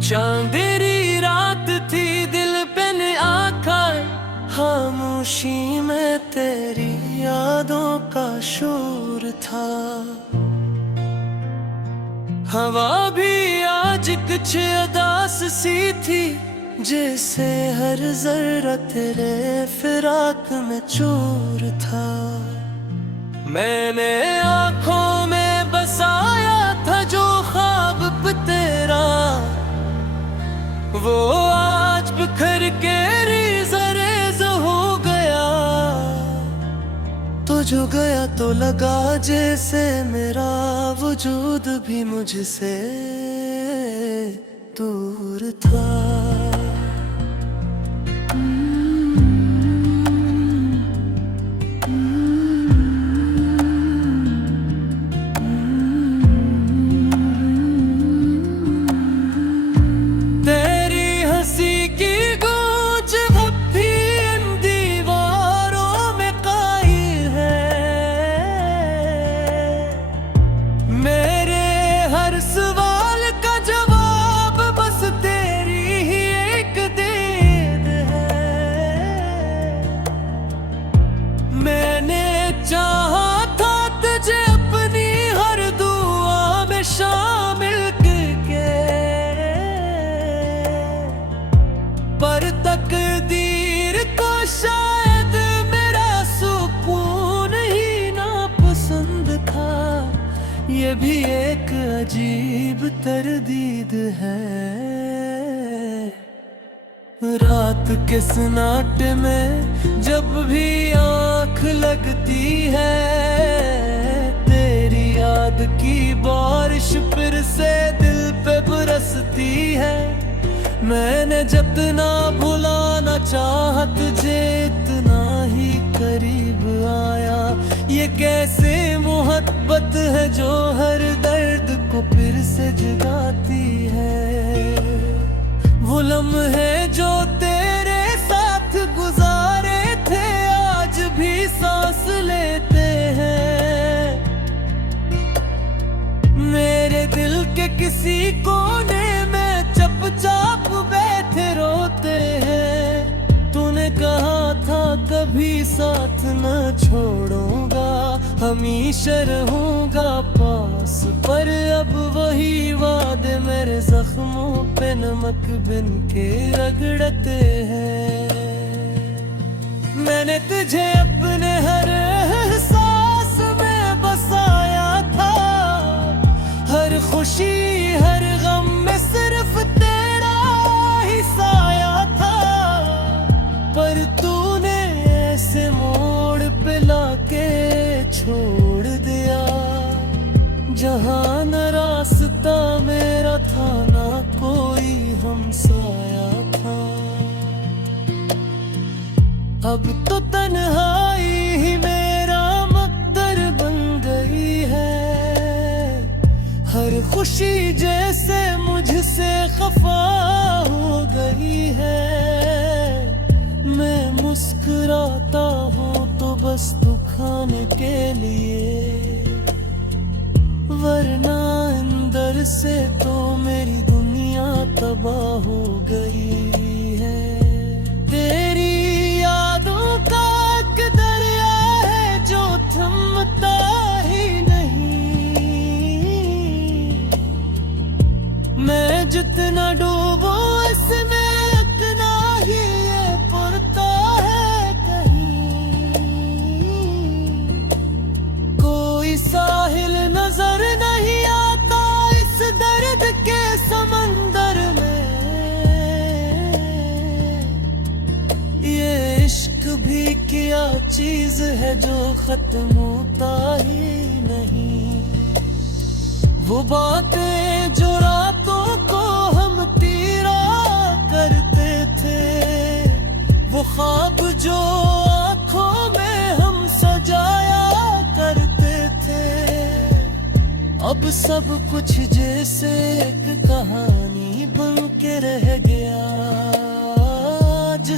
चांदेरी रात थी, दिल पे ने आका, खामोशी में तेरी यादों का शोर था। हवा भी आज कुछ उदास सी थी, जैसे हर जर्रा तेरे फिराक में चोर था। मैंने आँखों में बसाया था जो ख्वाब पे तेरा, वो आज बिखर के रेज़ हो गया। तो जो गया तो लगा जैसे मेरा वजूद भी मुझसे दूर था। पर तकदीर को शायद मेरा सुकून ही ना पसंद था। ये भी एक अजीब तरदीद है। रात के सन्नाटे में जब भी आँख लगती है, तेरी याद की बारिश फिर से दिल पे बरसती है। मैंने जितना भुलाना चाहा तुझे इतना ही करीब आया। ये कैसे मोहब्बत है जो हर दर्द को फिर से जगाती है। वो लम्हे जो तेरे साथ गुजारे थे आज भी सांस लेते हैं। मेरे दिल के किसी कोने में चुपचाप बैठे रोते हैं। तूने कहा था कभी साथ न छोड़ूंगा, हमेशा रहूंगा पास, पर अब वही वादे मेरे जख्मों पे नमक बिन के रगड़ते हैं। मैंने तुझे अपने हर एहसास में बसाया था, हर खुशी हर गम में सिर्फ तेरा ही साया था। पर तूने ऐसे मोड़ पे लाके छोड़ दिया, जहाँ न रास्ता मेरा था ना कोई हमसाया था। अब तो तन्हाई ही मेरा मकदर बन गई है। हर खुशी जैसे मुझसे खफा हो गई है। मैं मुस्कुराता हूँ तो बस दुखाने के लिए, वरना अंदर से तो मेरी दुनिया तबाह हो गई है। तेरी यादों का एक दरिया है जो थमता ही नहीं। मैं जितना डूबो इसमें उतना ही ये पुरता है कहीं। कोई साहिल नजर नहीं आता इस दर्द के समंदर में। ये इश्क भी क्या चीज है जो खत्म होता ही नहीं। वो बातें जो रातों को हम तीरा करते थे, वो ख्वाब जो आँखों में हम सजाया करते थे, अब सब कुछ जैसे एक कहानी बन के रह गया।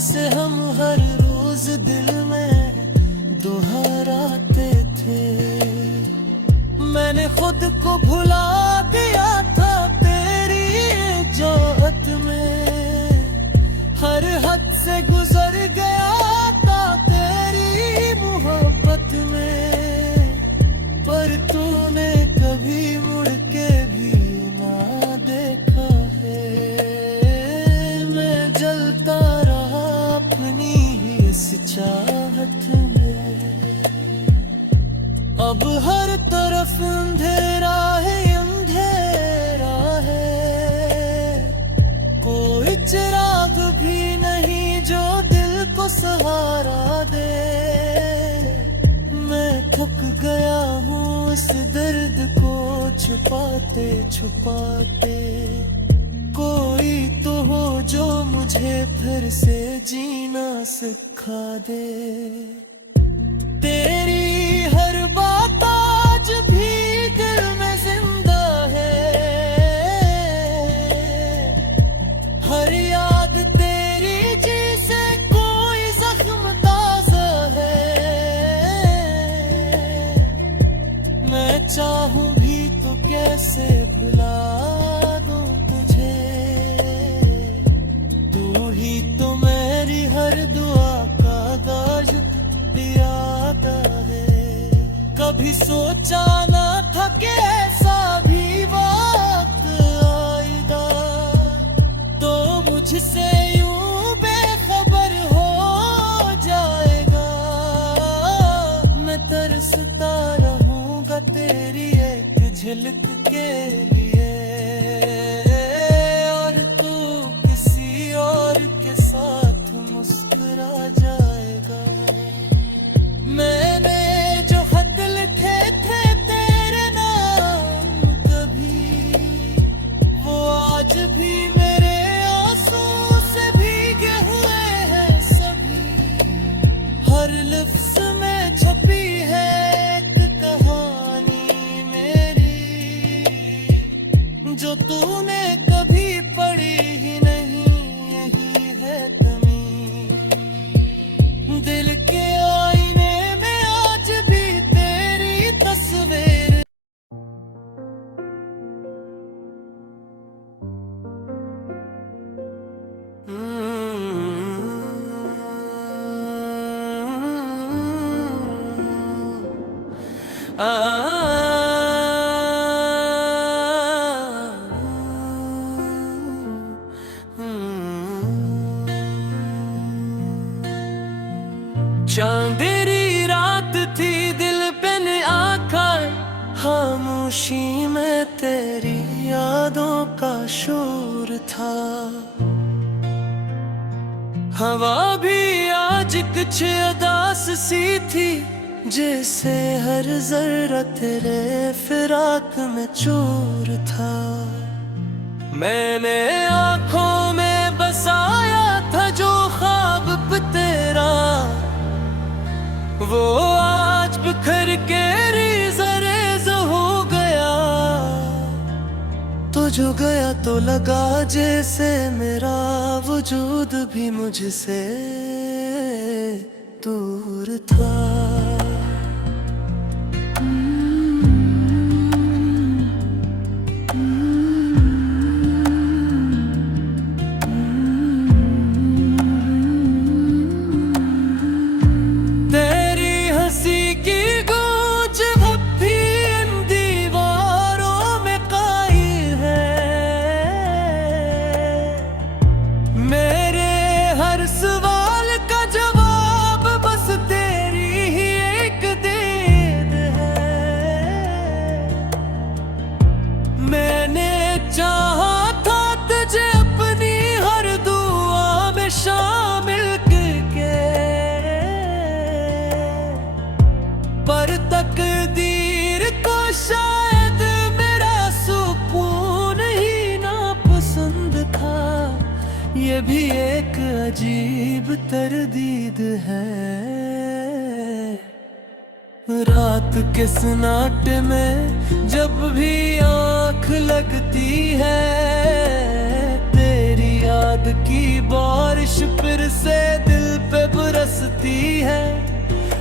जिसे हम हर रोज दिल में दोहराते थे। मैंने खुद को भुला दिया था तेरी जोहत में, हर हद से गुजर गया था तेरी मोहब्बत में। पर तूने कभी मुड़ के भी ना देखा है, मैं जलता रहा अपनी ही इस चाहत में। अब हर तरफ अंधेरा है, अंधेरा है, कोई चिराग भी नहीं जो दिल को सहारा दे। मैं थक गया हूँ इस दर्द को छुपाते छुपाते। कोई तो हो जो मुझे फिर से जीना सिखा दे। तेरी हर बात आज भी दिल में जिंदा है, हर याद तेरी जैसे कोई जख्म ताजा है। मैं चाहूं भी तो कैसे भुला दूं तुझे, तू ही तो मेरी हर दुआ का दाज यादा है। कभी सोचा ना था कि ऐसा भी वक्त आएगा, तो मुझसे यूं बेखबर हो जाएगा। मैं तरसता रहूंगा तेरी एक झलक के लिए, और तू किसी और के साथ मुस्कुरा जाएगा। मैंने जो खत लिखे थे तेरे नाम कभी, वो आज भी मेरे आंसू से भीगे हुए हैं सभी। हर लफ्ज में छपी है एक कहानी मेरी, जो तूने कभी पढ़ी ही नहीं। यही है कमी दिल के आईने में आज भी तेरी तस्वीर। चांदेरी रात थी दिल पे ने आकर, खामोशी में तेरी यादों का शोर था। हवा भी आज कुछ उदास सी थी, जैसे हर जर्रा तेरे फिराक में चूर था। मैंने आंखों में बसाया था जो ख्वाब तेरा, वो आज बिखर के रेज़ हो गया। तो जो गया तो लगा जैसे मेरा वजूद भी मुझसे दूर था। पर तकदीर को शायद मेरा सुकून ही ना पसंद था। ये भी एक अजीब तरदीद है। रात के सन्नाटे में जब भी आँख लगती है, तेरी याद याद की बारिश फिर से दिल पे बरसती है।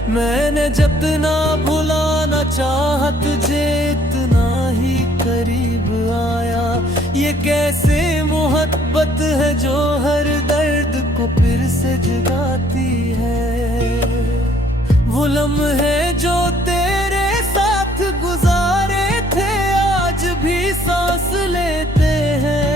मैंने जितना भुलाना चाहा तुझे इतना ही करीब आया। ये कैसे मोहब्बत है जो हर दर्द को फिर से जगाती है। वो लम्हे जो तेरे साथ गुजारे थे आज भी सांस लेते हैं।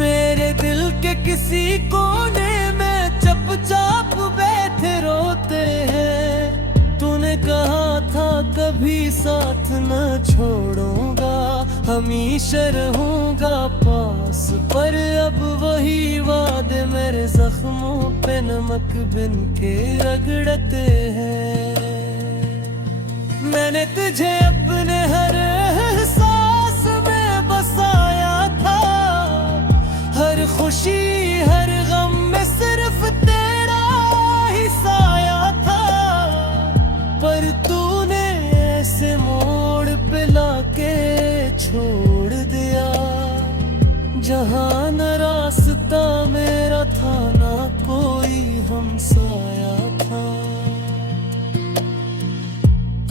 मेरे दिल के किसी कोने में चुपचाप बैठे रोते हैं। तूने कहा था कभी साथ न छोड़ूंगा, हमेशा रहूंगा पास, पर अब वही वादे मेरे जख्मों पे नमक बिन के रगड़ते हैं। मैंने तुझे अपने हर सांस में बसाया था, हर खुशी हर गम में सिर्फ तेरा ही साया था। पर तूने ऐसे मोड़ पे लाके छोड़ दिया, जहां न रास्ता मेरा था ना कोई हमसाया था।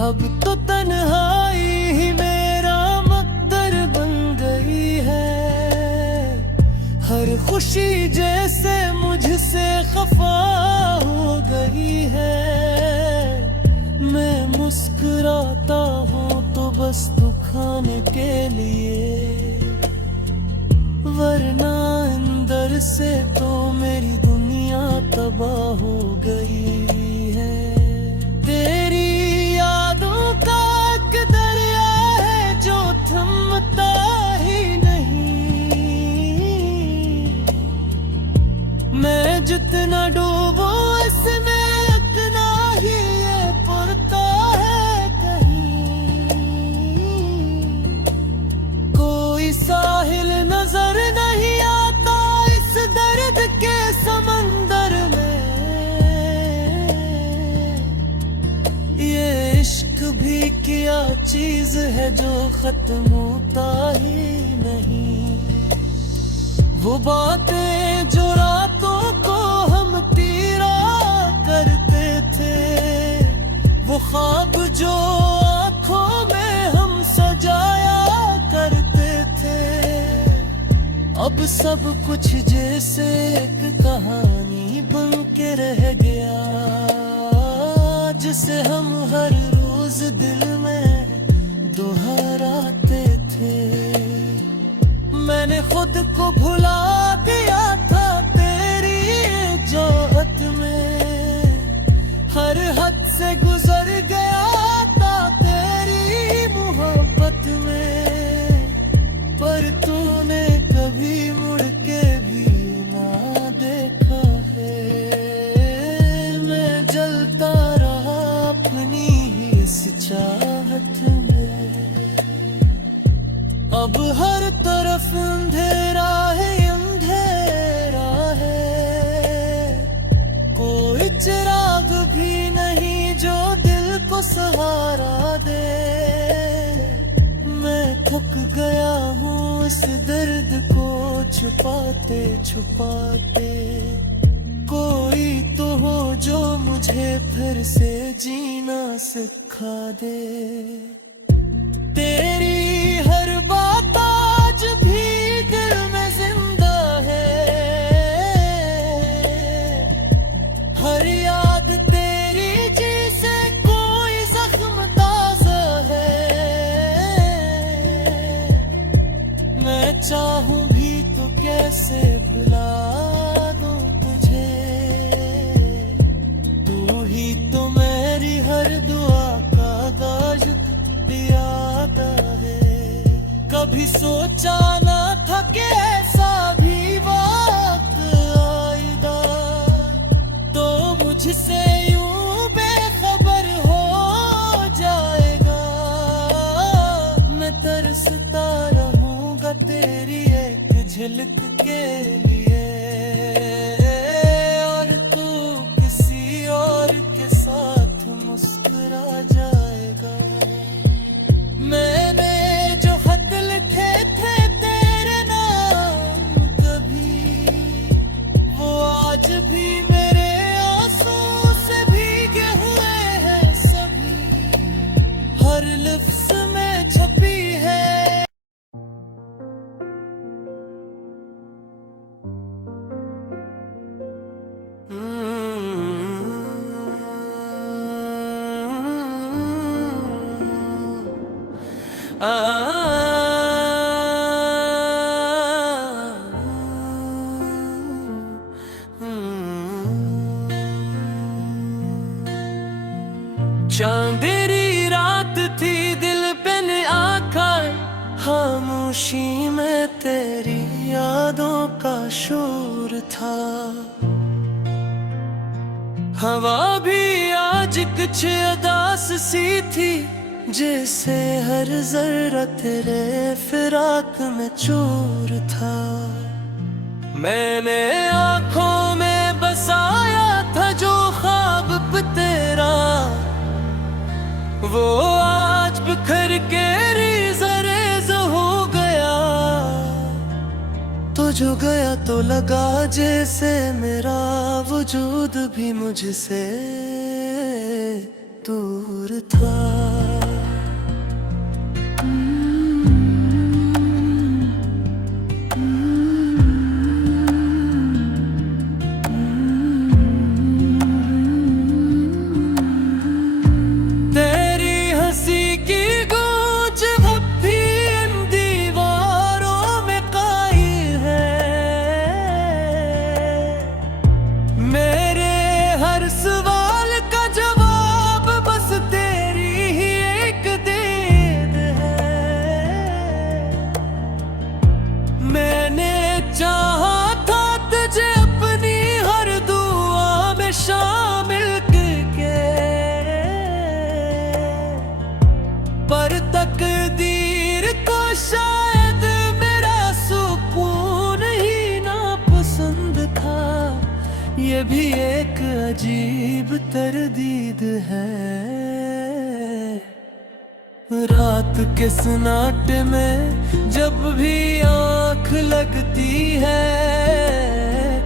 अब तो तन्हाई ही मेरा मकदर बन गई है। हर खुशी जैसे मुझसे खफा हो गई है। मैं मुस्कुराता हूँ तो बस दुखाने के लिए, वरना अंदर से तो मेरी दुनिया तबाह हो गई है। तेरी यादों का एक दरिया है जो थमता ही नहीं। मैं जितना डूबूं इसमें उतना ही ये पुरता है कहीं। कोई साहिल नजर नहीं आता इस दर्द के समंदर में। ये इश्क भी क्या चीज है जो खत्म होता ही नहीं। वो बातें जो रातों को हम तीरा करते थे, वो ख्वाब जो आंखों में हम सजाया करते थे, अब सब कुछ जैसे एक कहानी बन के रह गया, जिसे हम हर रोज दिल में दोहराते थे। मैंने खुद को भुला दिया था तेरी जोहत में, हर हद से गुजर गया था तेरी मोहब्बत में। पर तूने कभी मुड़ के भी ना देखा है। मैं जलता रहा अपनी ही इस चाहत में। अब हर तरफ अंधेरा है अंधेरा है, कोई चिराग भी नहीं जो दिल को सहारा दे। मैं थक गया हूँ इस दर्द को छुपाते छुपाते। कोई तो हो जो मुझे फिर से जीना सिखा दे। तेरी हर बात आज भी दिल में जिंदा है, हर याद तेरी जैसे कोई जख्म ताजा है। मैं चाहूं भी तो कैसे भुला दूं तुझे, तू ही तो मेरी हर दुआ का गाज याद है। कभी सोचा ना था कि ऐसा भी वक्त आएगा, तो मुझसे यूं बेखबर हो जाएगा। मैं तरसता रहूंगा तेरी एक झलक के लिए, और तू किसी और के साथ मुस्कुरा जाएगा। मैंने जो खत लिखे थे तेरे नाम आज भी मेरे आंसू से भीगे हुए हैं सभी, हर लिफ्स में छपी है। चांदेरी रात थी, दिल पे ने आका, खामोशी में तेरी यादों का शोर था। हवा भी आज कुछ उदास सी थी, जैसे हर जर्रा तेरे फिराक में चोर था। मैंने आंखों में बसाया था जो ख्वाब पे तेरा, वो आज बिखर के रेज़ हो गया। तो जो गया तो लगा जैसे मेरा वजूद भी मुझसे दूर था। पर तकदीर को शायद मेरा सुकून ही ना पसंद था। ये भी एक अजीब तरदीद है। रात के सन्नाटे में जब भी आँख लगती है,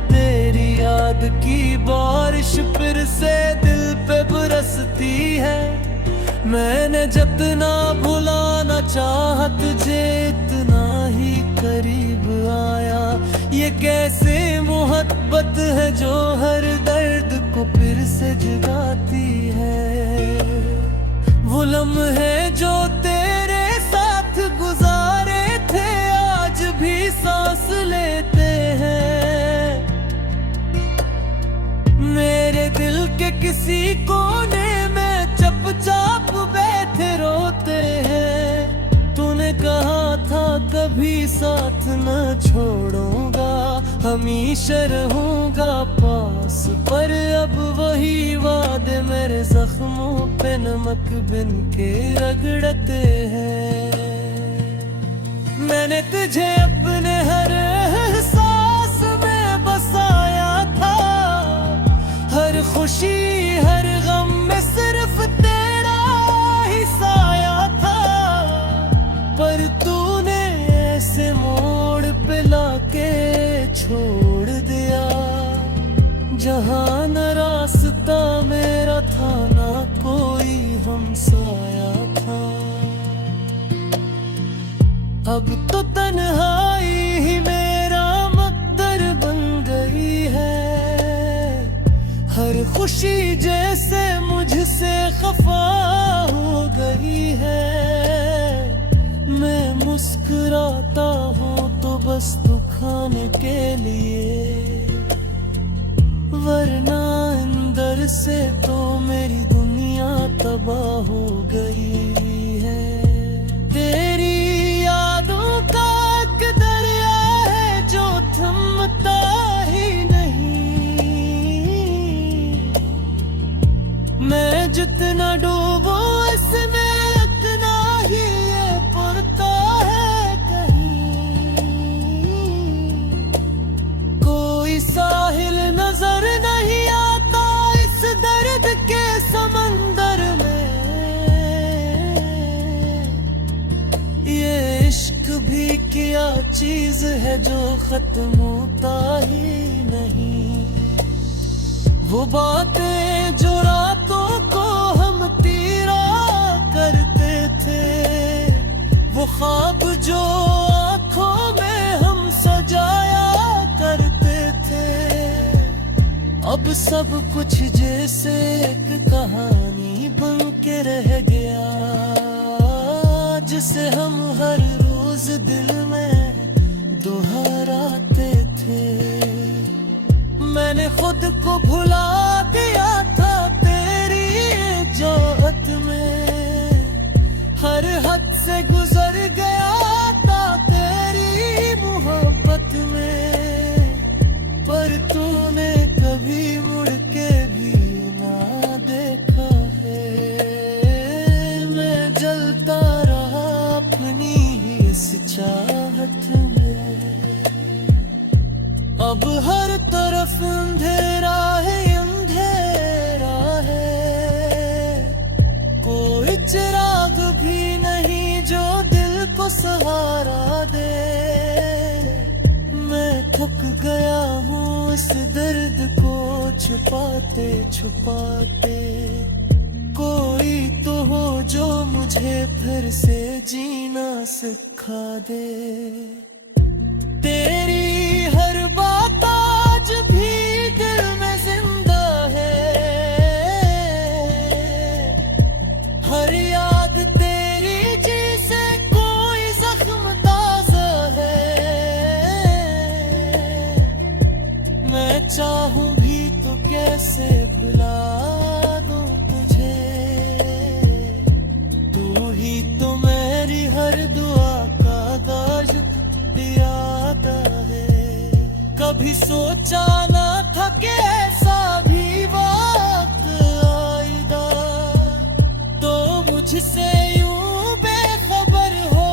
तेरी याद की बारिश फिर से दिल पे बरसती है। मैंने जितना भुलाना चाहा तुझे, इतना ही करीब आया। ये कैसे मोहब्बत है जो हर दर्द को फिर से जगाती है। वो लम्हे जो तेरे साथ गुजारे थे, आज भी सांस लेते हैं। मेरे दिल के किसी कोने में चुपचाप बैठे रोते हैं। तूने कहा था कभी साथ न छोड़ूंगा, हमेशा रहूंगा पास, पर अब वही वादे मेरे जख्मों पे नमक बिन के रगड़ते हैं। मैंने तुझे अपने हर सांस में बसाया था, हर खुशी हर गम में सिर्फ तेरा ही साया था। पर तूने ऐसे मोड़ पे लाके छोड़ दिया, जहां न रास्ता मेरा था ना कोई हमसाया था। अब तो तन्हाई ही मेरा मकदर बन गई है। हर खुशी जैसे मुझसे खफा हो गई है। मैं मुस्कुराता हूँ तो बस दुखाने के लिए, वरना अंदर से तो मेरी दुनिया तबाह हो गई है। तेरी यादों का एक दरिया है जो थमता ही नहीं। मैं जितना डूबूं इसमें उतना ही ये पुरता है कहीं। कोई साहिल नजर नहीं आता इस दर्द के समंदर में। ये इश्क भी क्या चीज है जो खत्म होता ही नहीं। वो बातें जो रातों को हम तीरा करते थे, वो ख्वाब जो आँखों में हम सजाया करते थे, अब सब कुछ जैसे एक कहानी बन के रह गया, जिसे हम हर रोज दिल में दोहराते थे। मैंने खुद को भुला दिया था तेरी जोहत में, हर हद से गुजर गया था तेरी मोहब्बत में, पर तूने कभी मुड़ के भी ना देखा है। मैं जलता रहा अपनी ही इस चाहत में, अब हर तरफ अंधेरा है, अंधेरा है, कोई चिराग भी नहीं जो दिल को सहारा दे। मैं थक गया हूँ इस दर्द को छुपाते छुपाते, कोई तो हो जो मुझे फिर से जीना सिखा दे। तेरी हर बात आज भी दिल में जिंदा है, हर याद तेरी जैसे कोई जख्म ताजा है। मैं चाहूं भी तो कैसे भुला दूं तुझे, तू ही तो मेरी हर दुआ का दाज याद है। कभी सोचा ना था कि ऐसा भी वक्त आएगा, तो मुझसे यूं बेखबर हो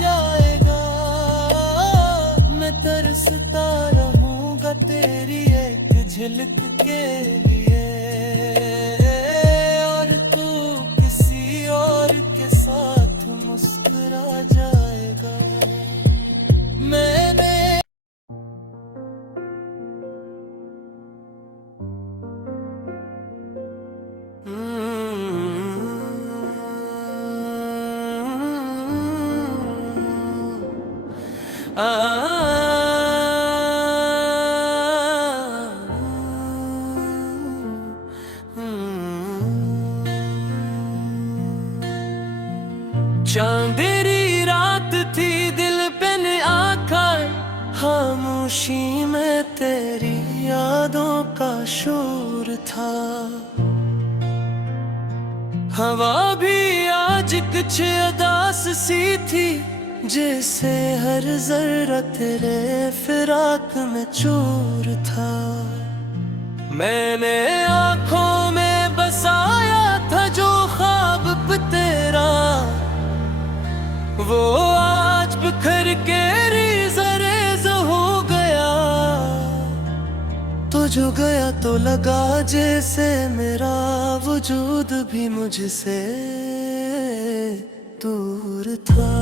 जाएगा। मैं तरसता रहूंगा तेरी एक झलक के लिए, और तू किसी और के साथ मुस्कुरा जाएगा। मैंने चांदेरी रात थी, दिल पे ने आकर खामोशी में तेरी यादों का शोर था। हवा भी आज कुछ उदास सी थी, जैसे हर जर्रा तेरे फिराक में चूर था। मैंने आंखों में बसाया था जो ख्वाब तेरा, वो आज बिखर के रेज़ हो गया। तो जो गया तो लगा जैसे मेरा वजूद भी मुझसे दूर था।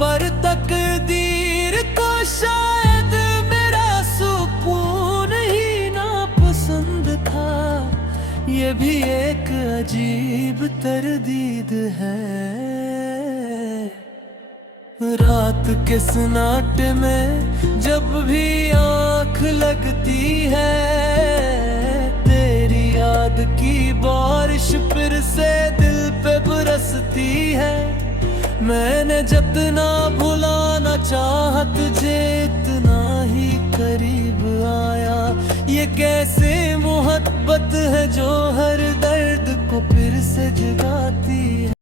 पर तकदीर को शायद मेरा सुकून ही ना पसंद था। ये भी एक अजीब तरदीद है। रात के सन्नाटे में जब भी आँख लगती है, तेरी याद की बारिश फिर से दिल पे बरसती है। मैंने जितना भुलाना चाहा तुझे, इतना ही करीब आया। ये कैसे मोहब्बत है जो हर दर्द को फिर से जगाती है।